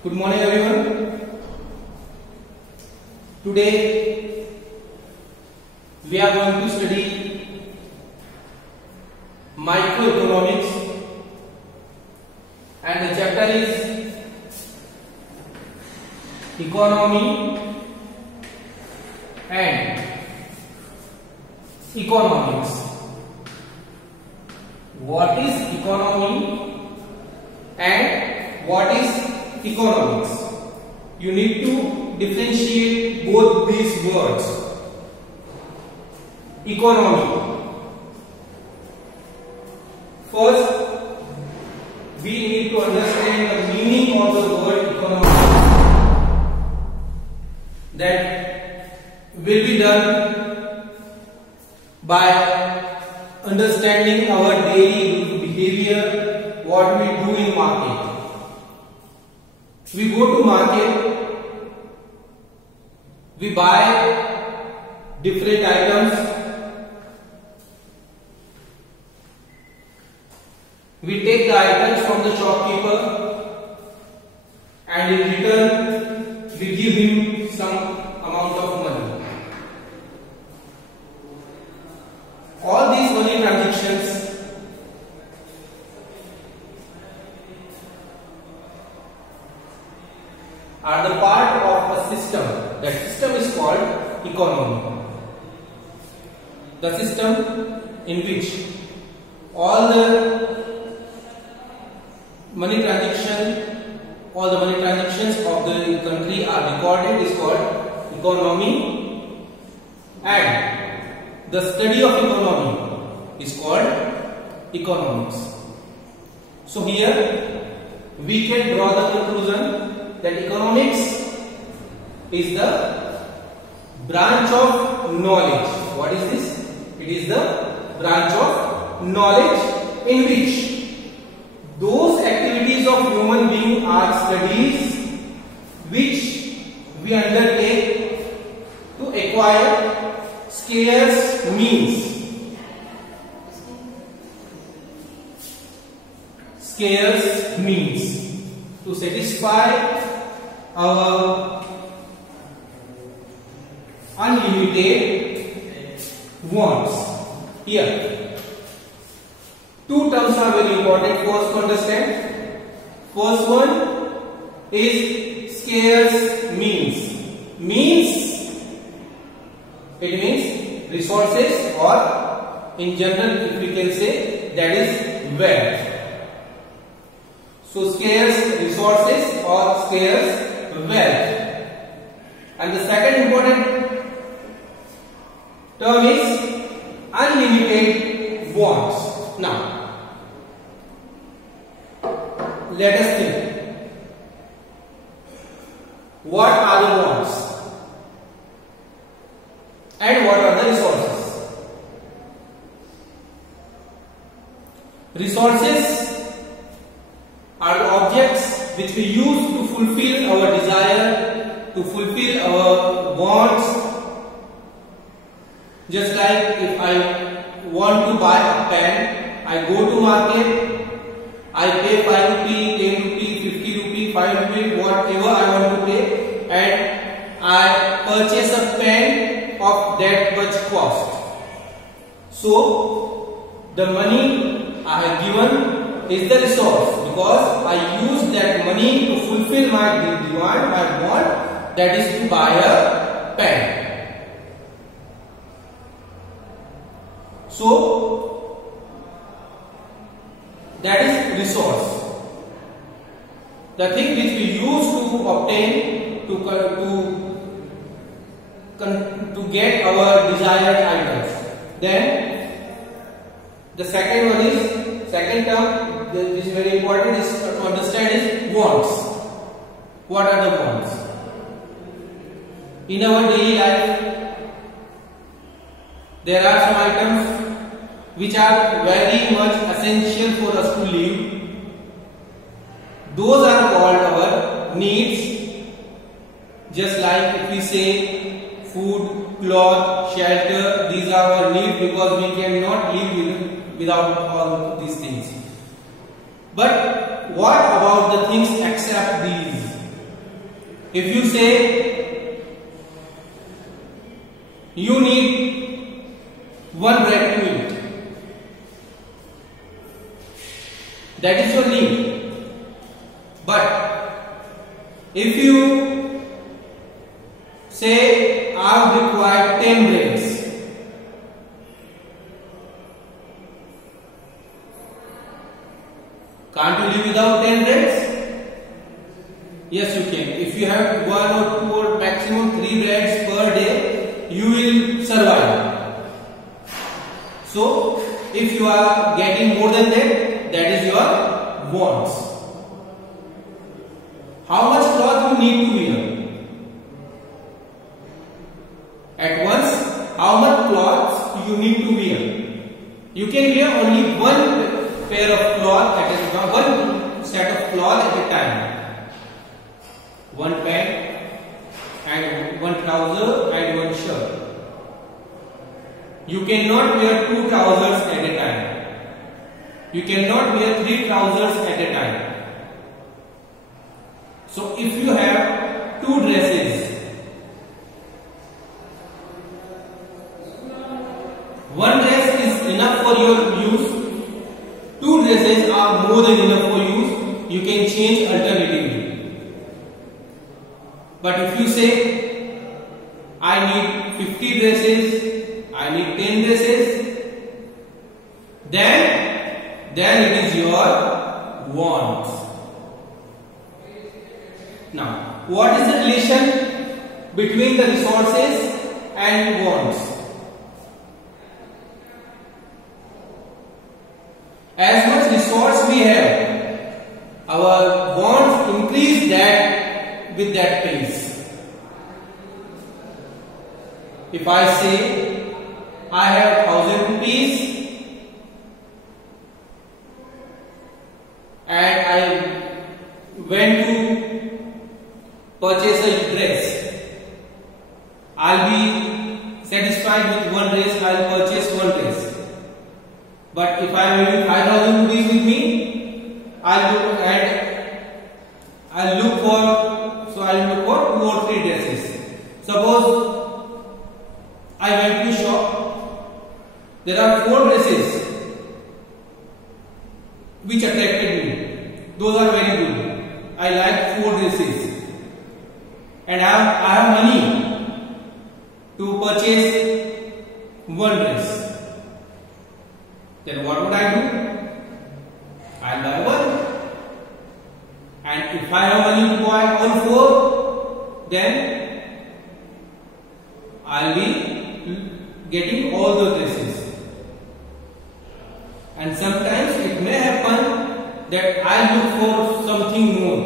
Good morning everyone. Today we are going to study microeconomics and the chapter is economy and economics. What is economy and what is economics? You need to differentiate both these words. Economy. First, we need to understand the meaning of the word economy. That will be done by understanding our daily behavior, what we do in market. We go to market, we buy different items, we take the items from the shopkeeper and in return we give him some amount of money. All these money transactions are the part of a system. That system is called economy. The system in which all the money transactions of the country are recorded is called economy, and the study of economy is called economics. So here we can draw the conclusion that economics is the branch of knowledge. What is this? It is the branch of knowledge in which those activities of human being are studies which we undertake to acquire scarce means. Scarce means to satisfy our unlimited wants. Here, two terms are very important for us to understand. First one is scarce means. It means resources, or in general, if we can say, that is wealth. So scarce resources or scarce wealth. And the second important term is unlimited wants. Now, let us think. What are the wants? And what are the resources? Resources are the objects which we use to fulfill our desire, to fulfill our wants. Just like if I want to buy a pen, I go to market, I pay 5 rupee, 10 rupee, 50 rupee, 5 rupee, whatever I want to pay, and I purchase a pen of that much cost. So the money I have given is the resource, because I use that money to fulfill my demand, my want, that is to buy a pen. So that is resource, the thing which we use to obtain, to get our desired items. Then the second one is, second term which is very important is to understand is wants. What are the wants? In our daily life, there are some items which are very much essential for us to live. Those are called our needs. Just like if we say food, cloth, shelter, these are our needs, because we cannot live without all these things. But what about the things except these? If you say you need one bread to eat, that is your need. But if you say I require 10 breads, can't you live without 10 breads? Yes, you can. If you have 1 or 2 or maximum 3 breads per day, you will survive. So, if you are getting more than that, that is your wants. How much cloth you need to wear? At once, how much cloth you need to wear? You can wear only one pair of cloth at a time, one set of cloth at a time. One pant and one trouser and one shirt. You cannot wear 2 trousers at a time. You cannot wear 3 trousers at a time. So if you have 2 dresses, one dress is enough for your use, 2 dresses are more than enough for use, you can change alternatively. But if you say, I need 50 dresses, I need 10 dresses, then it is your want. Now, what is the relation between the resources and wants? As much resource we have, our wants increase that with that pace. If I say I have 1,000 rupees and I went to purchase a dress, I'll be satisfied with one dress, I'll purchase one dress. But if I am having 5,000 rupees with me, I'll look for 2 or 3 dresses. Suppose I went to shop, there are 4 dresses which attracted me. Those are very good. I like 4 dresses and I have money to purchase one dress. Then what would I do? I'll buy one. And if I have money to buy all 4, then I'll be getting all the dresses. And sometimes it may happen that I look for something more.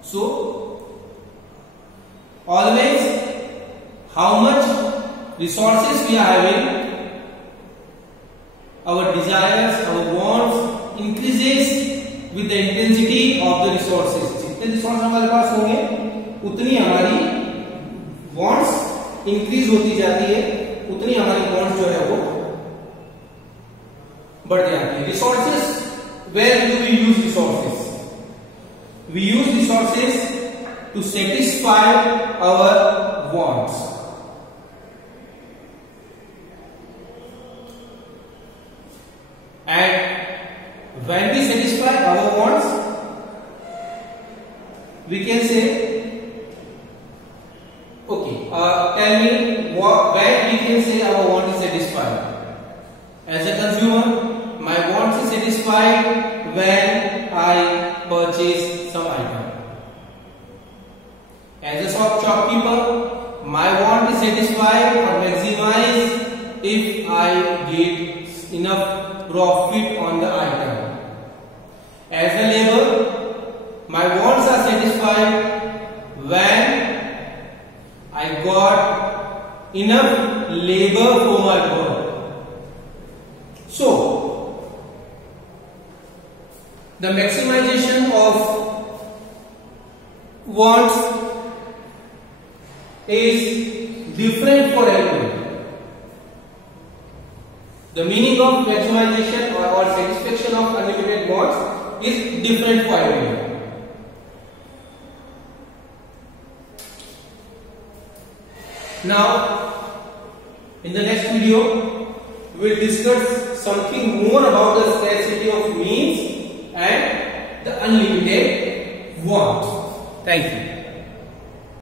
So, always how much resources we are having, our desires, our wants increases with the intensity of the resources. जितने resource हमारे पास होंगे उतनी हमारी wants increase होती जाती है, उतनी हमारी wants जो है वो बढ़ जाती है. Resources, where do we use resources? We use resources to satisfy our wants. And when we satisfy our wants, we can say, okay, tell me when we can say our want is satisfied. As a consumer, my want is satisfied when I purchase some item. As a shopkeeper, my want is satisfied or maximized if I get enough profit on the item. As a laborer, my wants are satisfied when I got enough labor for my work. So, the maximization of wants is different for everyone. The meaning of maximization or satisfaction of unlimited wants is different for everyone. Now, in the next video, we will discuss something more about the scarcity of means and the unlimited want. Thank you.